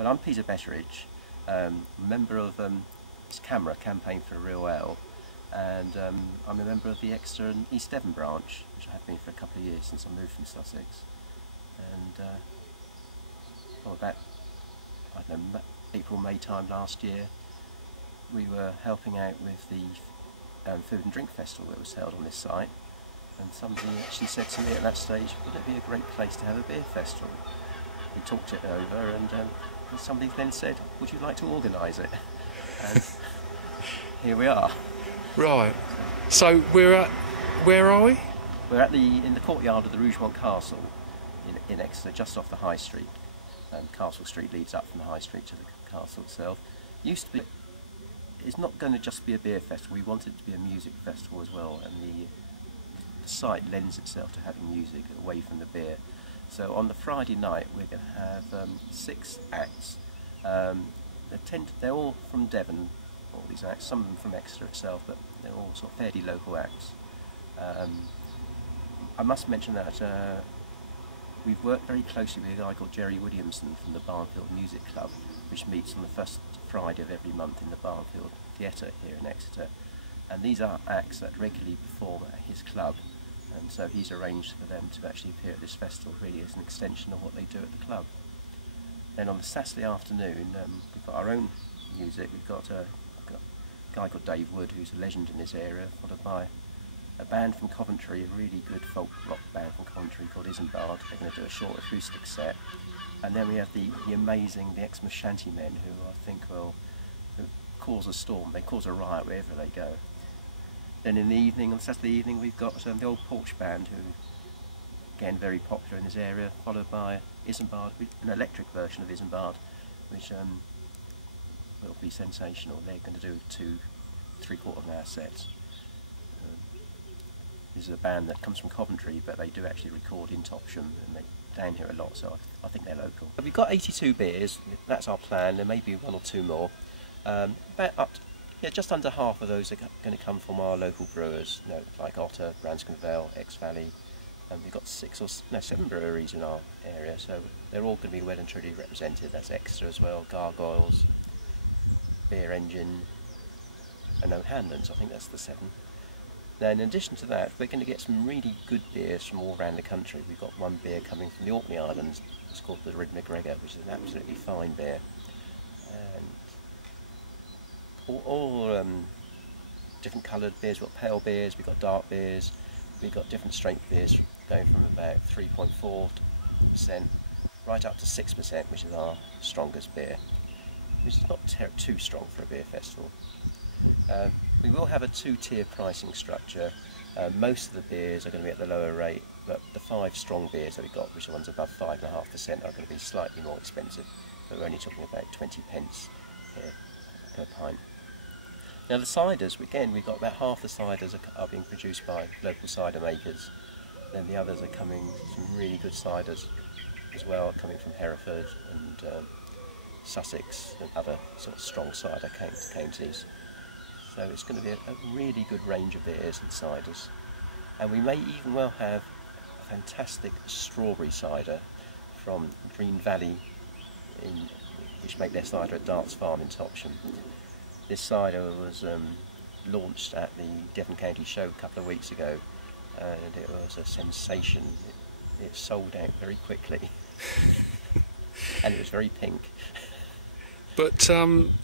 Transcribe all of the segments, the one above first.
Well, I'm Peter Betteridge, member of CAMRA, Campaign for a Real Ale, and I'm a member of the Exeter and East Devon branch, which I have been for a couple of years since I moved from Sussex. And well, about, I don't know, April, May time last year, we were helping out with the food and drink festival that was held on this site, and somebody actually said to me at that stage, would it be a great place to have a beer festival? We talked it over, and somebody then said, would you like to organise it? And here we are. Right. So where are we? We're in the courtyard of the Rougemont Castle in Exeter, just off the High Street. Castle Street leads up from the High Street to the castle itself. Used to be, it's not going to just be a beer festival, we want it to be a music festival as well, and the site lends itself to having music away from the beer. So on the Friday night we're going to have 6 acts. They're all from Devon, all these acts, some of them from Exeter itself, but they're all sort of fairly local acts. I must mention that we've worked very closely with a guy called Jerry Williamson from the Barnfield Music Club, which meets on the first Friday of every month in the Barnfield Theatre here in Exeter. And these are acts that regularly perform at his club, and so he's arranged for them to actually appear at this festival, really as an extension of what they do at the club. Then on the Saturday afternoon we've got our own music. We've got a guy called Dave Wood, who's a legend in this area, followed by a band from Coventry, a really good folk rock band from Coventry called Isambard. They're going to do a short acoustic set. And then we have the amazing, the Exmouth Shantymen, who I think will cause a storm. They cause a riot wherever they go. Then in the evening, on Saturday evening, we've got the Old Porch Band, who, again, very popular in this area, followed by Isambard, an electric version of Isambard, which will be sensational. They're going to do 2 3/4-hour sets. This is a band that comes from Coventry, but they do actually record in Topsham, and they're down here a lot, so I think they're local. We've got 82 beers, that's our plan. There may be 1 or 2 more. Just under half of those are going to come from our local brewers, like Otter, Branscombe Vale, Exe Valley, and we've got 7 breweries in our area, so they're all going to be well and truly represented. That's Exeter as well, Gargoyles, Beer Engine, and O'Hanlon's, I think that's the 7. Then in addition to that, we're going to get some really good beers from all around the country. We've got 1 beer coming from the Orkney Islands, it's called the Rid MacGregor, which is an absolutely fine beer. And all different coloured beers. We've got pale beers, we've got dark beers, we've got different strength beers going from about 3.4% right up to 6%, which is our strongest beer, which is not too strong for a beer festival. We will have a 2-tier pricing structure. Most of the beers are going to be at the lower rate, but the 5 strong beers that we've got, which are ones above 5.5%, are going to be slightly more expensive, but we're only talking about 20 pence per pint. Now the ciders, again, we've got about half the ciders are being produced by local cider makers, then the others are coming, some really good ciders as well, coming from Hereford and Sussex and other sort of strong cider counties. So it's going to be a really good range of beers and ciders. And we may even well have a fantastic strawberry cider from Green Valley, which make their cider at Darts Farm in Topsham. This cider was launched at the Devon County Show a couple of weeks ago, and it was a sensation. It sold out very quickly, and it was very pink. But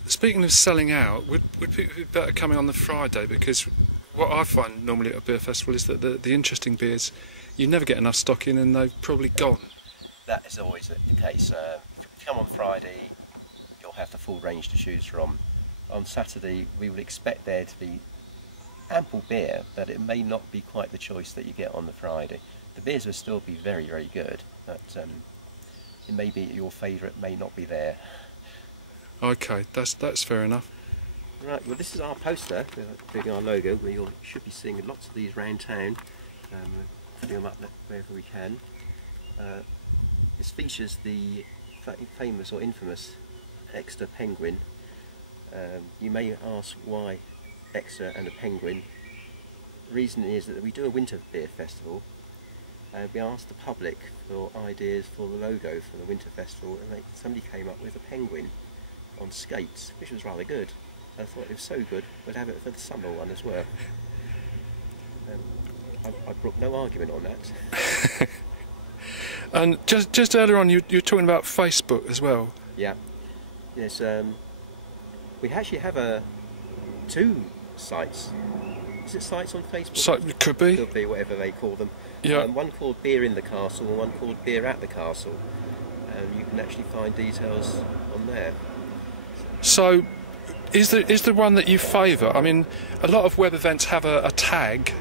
speaking of selling out, would it be better coming on the Friday? Because what I find normally at a beer festival is that the interesting beers, you never get enough stock in and they've probably gone. That is always the case. If you come on Friday, you'll have the full range to choose from. On Saturday we would expect there to be ample beer, but it may not be quite the choice that you get on the Friday. The beers will still be very, very good, but it may be your favourite may not be there. Okay, that's fair enough. Right, well this is our poster, including our logo, where you should be seeing lots of these around town. Putting them up wherever we can. This features the famous or infamous Exeter penguin. You may ask why Exeter and a penguin. The reason is that we do a winter beer festival, we asked the public for ideas for the logo for the Winter Festival, and somebody came up with a penguin on skates, which was rather good. I thought it was so good, we'd have it for the summer one as well. I brought no argument on that. And just earlier on, you were talking about Facebook as well. Yeah. Yes. We actually have two sites. Is it sites on Facebook? So it could be. Could be, whatever they call them. Yeah. One called Beer in the Castle and one called Beer at the Castle. You can actually find details on there. So, is the one that you favour? I mean, a lot of web events have a tag,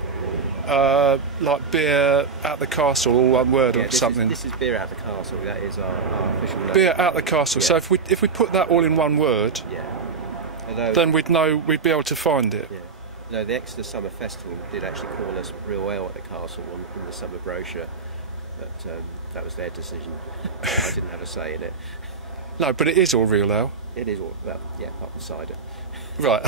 like Beer at the Castle, all one word or something. This is Beer at the Castle. That is our official name. Beer at the Castle. Yeah. So if we put that all in one word, yeah. Although, then we'd be able to find it. Yeah. No, the Exeter Summer Festival did actually call us Real Ale at the Castle in the summer brochure, but that was their decision. I didn't have a say in it. No, but it is all real ale. It is all, well, yeah, apart from cider. Right.